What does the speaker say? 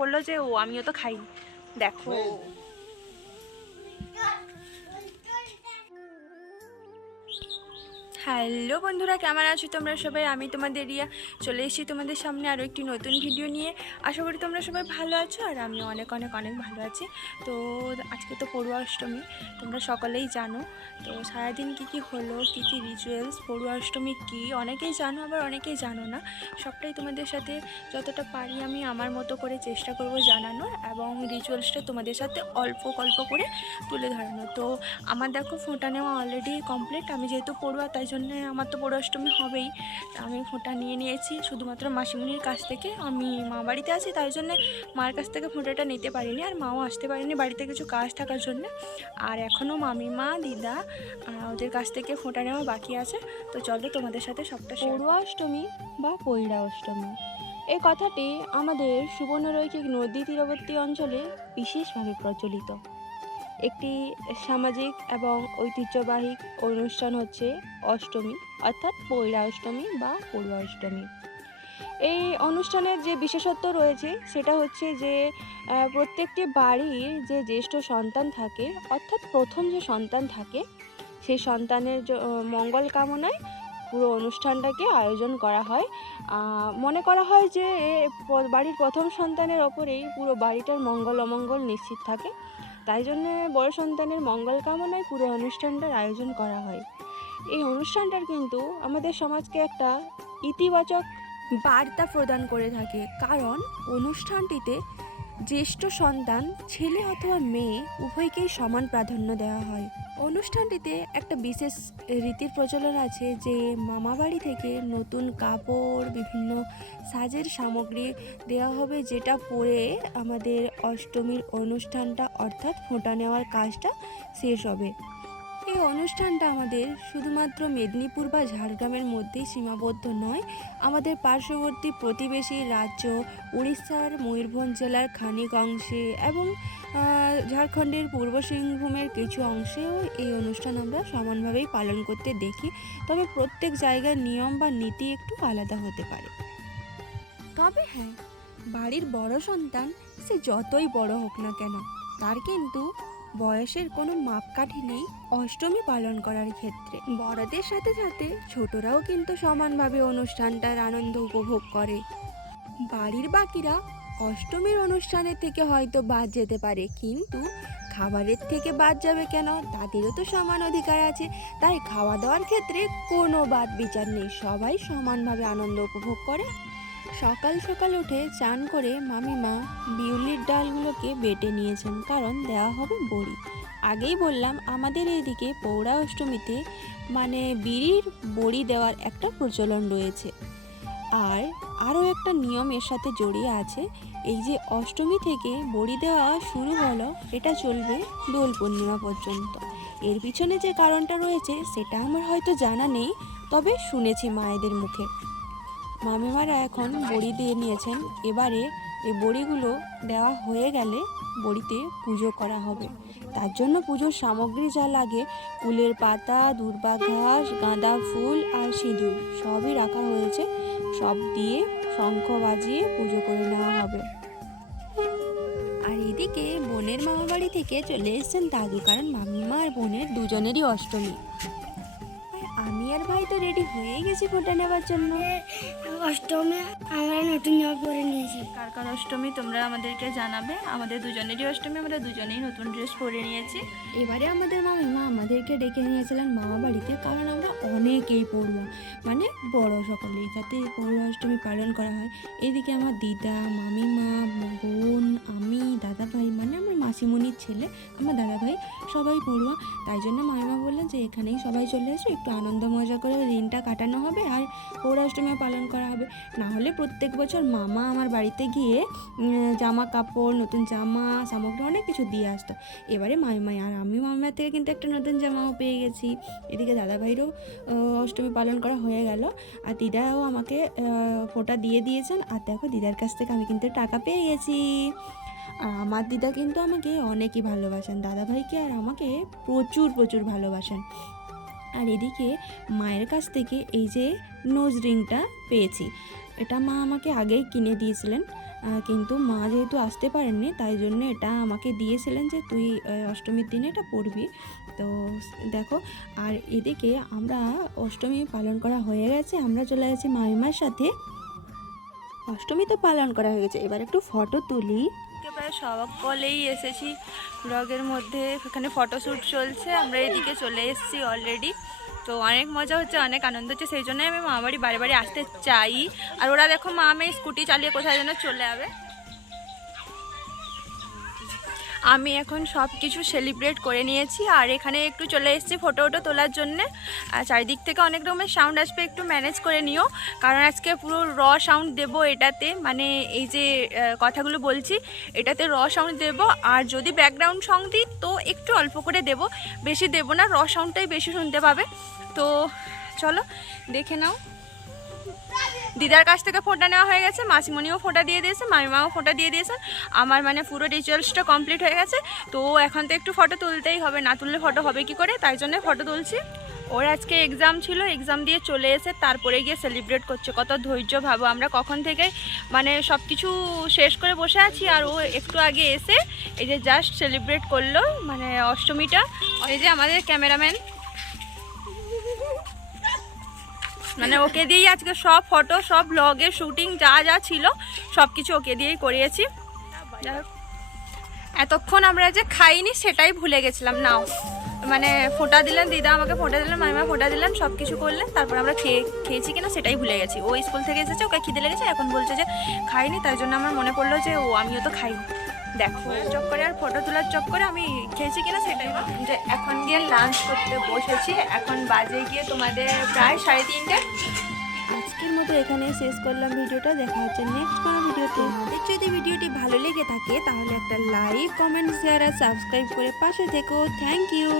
পড়লো যে ও আমিও তো খাই। দেখো হ্যালো বন্ধুরা, কেমন আছো তোমরা সবাই? আমি তোমাদের রিয়া চলে এসেছি তোমাদের সামনে আরও একটি নতুন ভিডিও নিয়ে। আশা করি তোমরা সবাই ভালো আছো আর আমিও অনেক অনেক অনেক ভালো আছি। তো আজকে তো পড়ুয়া অষ্টমী, তোমরা সকলেই জানো। তো সারাদিন কী হলো, কী রিচুয়ালস, পড়ুয়া অষ্টমী কী অনেকেই জানো আবার অনেকেই জানো না। সবটাই তোমাদের সাথে যতটা পারি আমি আমার মতো করে চেষ্টা করব জানানোর, এবং রিচুয়ালসটা তোমাদের সাথে অল্প অল্প করে তুলে ধরানো। তো আমার দেখো ফোঁটা নেওয়া অলরেডি কমপ্লিট। আমি যেহেতু পড়ুয়া তাই জন্যে আমার তো পড়ুয়া অষ্টমী হবেই। আমি ফোঁটা নিয়ে নিয়েছি শুধুমাত্র মাসিমণির কাছ থেকে। আমি মা বাড়িতে আছি তাই জন্যে মার কাছ থেকে ফোঁটাটা নিতে পারিনি, আর মাও আসতে পারিনি বাড়িতে কিছু কাজ থাকার জন্য। আর এখনও মামিমা দিদা ওদের কাছ থেকে ফোঁটা নেওয়া বাকি আছে। তো চলো তোমাদের সাথে সবটা। পড়ুয়া অষ্টমী বা পৈড়া অষ্টমী এই কথাটি আমাদের সুবর্ণরৈখিক নদী তীরবর্তী অঞ্চলে বিশেষভাবে প্রচলিত একটি সামাজিক এবং ঐতিহ্যবাহী অনুষ্ঠান হচ্ছে অষ্টমী, অর্থাৎ পৈড়া অষ্টমী বা পড়ুয়া অষ্টমী। এই অনুষ্ঠানের যে বিশেষত্ব রয়েছে সেটা হচ্ছে যে প্রত্যেকটি বাড়ির যে জ্যেষ্ঠ সন্তান থাকে, অর্থাৎ প্রথম যে সন্তান থাকে, সেই সন্তানের মঙ্গল কামনায় পুরো অনুষ্ঠানটাকে আয়োজন করা হয়। মনে করা হয় যে বাড়ির প্রথম সন্তানের ওপরেই পুরো বাড়িটার মঙ্গল অমঙ্গল নিশ্চিত থাকে, তাই জন্য বড় সন্তানের মঙ্গল কামনায় পুরো অনুষ্ঠানটার আয়োজন করা হয়। এই অনুষ্ঠানটার কিন্তু আমাদের সমাজকে একটা ইতিবাচক বার্তা প্রদান করে থাকে, কারণ অনুষ্ঠানটিতে জ্যেষ্ঠ সন্তান ছেলে অথবা মেয়ে উভয়কেই সমান প্রাধান্য দেওয়া হয়। অনুষ্ঠানটিতে একটা বিশেষ রীতির প্রচলন আছে যে মামা বাড়ি থেকে নতুন কাপড়, বিভিন্ন সাজের সামগ্রী দেওয়া হবে, যেটা পরে আমাদের অষ্টমীর অনুষ্ঠানটা অর্থাৎ ফোঁটা নেওয়ার কাজটা শেষ হবে। এই অনুষ্ঠানটা আমাদের শুধুমাত্র মেদিনীপুর বা ঝাড়গ্রামের মধ্যেই সীমাবদ্ধ নয়, আমাদের পার্শ্ববর্তী প্রতিবেশী রাজ্য উড়িষ্যার ময়ূরভঞ্জ জেলার খানিক অংশে এবং ঝাড়খণ্ডের পূর্ব সিংভূমের কিছু অংশেও এই অনুষ্ঠান আমরা সমানভাবেই পালন করতে দেখি। তবে প্রত্যেক জায়গার নিয়ম বা নীতি একটু আলাদা হতে পারে। তবে হ্যাঁ, বাড়ির বড় সন্তান সে যতই বড় হোক না কেন, তার কিন্তু বয়সের কোনো মাপকাঠি নেই অষ্টমী পালন করার ক্ষেত্রে। বড়দের সাথে সাথে ছোটরাও কিন্তু সমানভাবে অনুষ্ঠানটার আনন্দ উপভোগ করে। বাড়ির বাকিরা অষ্টমীর অনুষ্ঠানের থেকে হয়তো বাদ যেতে পারে, কিন্তু খাবারের থেকে বাদ যাবে কেন? তাদেরও তো সমান অধিকার আছে। তাই খাওয়া দাওয়ার ক্ষেত্রে কোনো বাদ বিচার নেই, সবাই সমানভাবে আনন্দ উপভোগ করে। সকাল সকাল উঠে চান করে মামিমা বিউলির ডালগুলোকে বেটে নিয়েছেন, কারণ দেওয়া হবে বড়ি। আগেই বললাম আমাদের এইদিকে পৌড়া অষ্টমীতে মানে বিড়ির বড়ি দেওয়ার একটা প্রচলন রয়েছে। আর আরও একটা নিয়ম এর সাথে জড়িয়ে আছে। এই যে অষ্টমী থেকে বড়ি দেওয়া শুরু হলো, এটা চলবে দোল পূর্ণিমা পর্যন্ত। এর পিছনে যে কারণটা রয়েছে সেটা আমার হয়তো জানা নেই, তবে শুনেছি মায়েদের মুখে। মামিমারা এখন বড়ি দিয়ে নিয়েছেন, এবারে এই বড়িগুলো দেওয়া হয়ে গেলে বড়িতে পুজো করা হবে। তার জন্য পুজোর সামগ্রী যা লাগে, কুলের পাতা, দূর্বা ঘাস, গাঁদা ফুল আর সিঁদুর সবই রাখা হয়েছে। সব দিয়ে শঙ্খ বাজিয়ে পুজো করে নেওয়া হবে। আর এদিকে বোনের মামা বাড়ি থেকে চলে এসেছেন দাদু, কারণ মামিমা আর বোনের দুজনেরই অষ্টমী। আমি আর ভাই তো রেডি হয়ে গেছি ফোঁটা নেওয়ার জন্য। অষ্টমী আমরা নতুন জামা পরে নিয়েছি। কার কার অষ্টমী তোমরা আমাদেরকে জানাবে। আমাদের দুজনেরই অষ্টমী, আমরা দুজনেই নতুন ড্রেস পরে নিয়েছি। এবারে আমাদের মামিমা আমাদেরকে ডেকে নিয়েছিলেন মামা বাড়িতে, কারণ আমরা অনেকেই পড়ুয়া, মানে বড় সকলেই, যাতে পড়ুয়া অষ্টমী পালন করা হয়। এদিকে আমার দিদা, মামিমা, বোন, আমি, দাদা ভাই, মানে আমার মাসিমণির ছেলে, আমার দাদা ভাই সবাই পড়ুয়া। তাই জন্য মামিমা বললেন যে এখানেই সবাই চলে এসো, একটু আনন্দ মজা করে দিনটা কাটানো হবে আর পৌড়া অষ্টমীও পালন করা হবে। না হলে প্রত্যেক বছর মামা আমার বাড়িতে গিয়ে জামা কাপড়, নতুন জামা সামগ্রী অনেক কিছু দিয়ে আসতো। এবারে মামিমা আর আমি মামিমার থেকে কিন্তু একটা নতুন জামাও পেয়ে গেছি। এদিকে দাদাভাইরও অষ্টমী পালন করা হয়ে গেল, আর দিদাও আমাকে ফোঁটা দিয়ে দিয়েছেন। আর দেখো দিদার কাছ থেকে আমি কিন্তু টাকা পেয়ে গেছি। আর আমার দিদা কিন্তু আমাকে অনেকই ভালোবাসেন, দাদাভাইকে আর আমাকে প্রচুর প্রচুর ভালোবাসেন। আর এদিকে মায়ের কাছ থেকে এই যে নোজ রিংটা পেয়েছি, এটা মা আমাকে আগেই কিনে দিয়েছিলেন। কিন্তু মা যেহেতু আসতে পারেননি তাই জন্য এটা আমাকে দিয়েছিলেন যে তুই অষ্টমীর দিনে এটা পরবি। তো দেখো, আর এদিকে আমরা অষ্টমী পালন করা হয়ে গেছে, আমরা চলে গেছি মামিমার সাথে। অষ্টমী তো পালন করা হয়ে গেছে, এবার একটু ফটো তুলি। প্রায় সকলেই এসেছি ব্লগের মধ্যে, এখানে ফটোশ্যুট চলছে, আমরা এদিকে চলে এসেছি অলরেডি। তো অনেক মজা হচ্ছে, অনেক আনন্দ হচ্ছে, সেই জন্যই আমি মামাবাড়ি বারে বারে আসতে চাই। আর ওরা দেখো মা মেয়ে স্কুটি চালিয়ে কোথায় যেন চলে যাবে। আমি এখন সব কিছু সেলিব্রেট করে নিয়েছি, আর এখানে একটু চলে এসেছি ফটো তোলার জন্যে। আর চারিদিক থেকে অনেক রকমের সাউন্ড আসবে, একটু ম্যানেজ করে নিও, কারণ আজকে পুরো র সাউন্ড দেবো এটাতে, মানে এই যে কথাগুলো বলছি এটাতে র সাউন্ড দেবো। আর যদি ব্যাকগ্রাউন্ড সং দিই তো একটু অল্প করে দেবো, বেশি দেবো না, র সাউন্ডটাই বেশি শুনতে পাবে। তো চলো দেখে নাও। দিদার কাছ থেকে ফোঁটা নেওয়া হয়ে গেছে, মাসিমণিও ফোঁটা দিয়ে দিয়েছে, মামিমাও ফোঁটা দিয়ে দিয়েছেন, আমার মানে পুরো রিচুয়ালসটা কমপ্লিট হয়ে গেছে। তো এখন তো একটু ফটো তুলতেই হবে, না তুললে ফটো হবে কি করে, তাই জন্য ফটো তুলছি। ওর আজকে এক্সাম ছিল, এক্সাম দিয়ে চলে এসে তারপরে গিয়ে সেলিব্রেট করছে, কত ধৈর্য ভাবো, আমরা কখন থেকে মানে সব কিছু শেষ করে বসে আছি, আর ও একটু আগে এসে এই যে জাস্ট সেলিব্রেট করলো মানে অষ্টমীটা। এই যে আমাদের ক্যামেরাম্যান, মানে ওকে দিয়েই আজকে সব ফটো, সব ব্লগের শুটিং যা যা ছিল সব কিছু ওকে দিয়েই করিয়েছি। এতক্ষণ আমরা যে খাইনি সেটাই ভুলে গেছিলাম। নাও মানে ফোঁটা দিলেন, দিদা আমাকে ফোঁটা দিলেন, মামিমা ফোঁটা দিলেন, সব কিছু করলেন, তারপর আমরা খেয়েছি কিনা সেটাই ভুলে গেছি। ও স্কুল থেকে এসেছে, ওকে খিদে লেগেছে, এখন বলছে যে খাইনি, তাই জন্য আমার মনে পড়লো যে আমিও তো খাইনি। দেখো চক্করে আর ফটো তোলার চক্করে আমি খেয়েছি কিনা সেটাই। যে এখন গিয়ে লাঞ্চ করতে বসেছি, এখন বাজে গিয়ে তোমাদের প্রায় 3:30। আজকের মতো এখানে শেষ করলাম ভিডিওটা, দেখা হচ্ছে নেক্সট কোনো ভিডিওতে। আমাদের যদি ভিডিওটি ভালো লেগে থাকে তাহলে একটা লাইক, কমেন্ট, শেয়ার আর সাবস্ক্রাইব করে পাশে থেকো। Thank you.